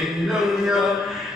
in the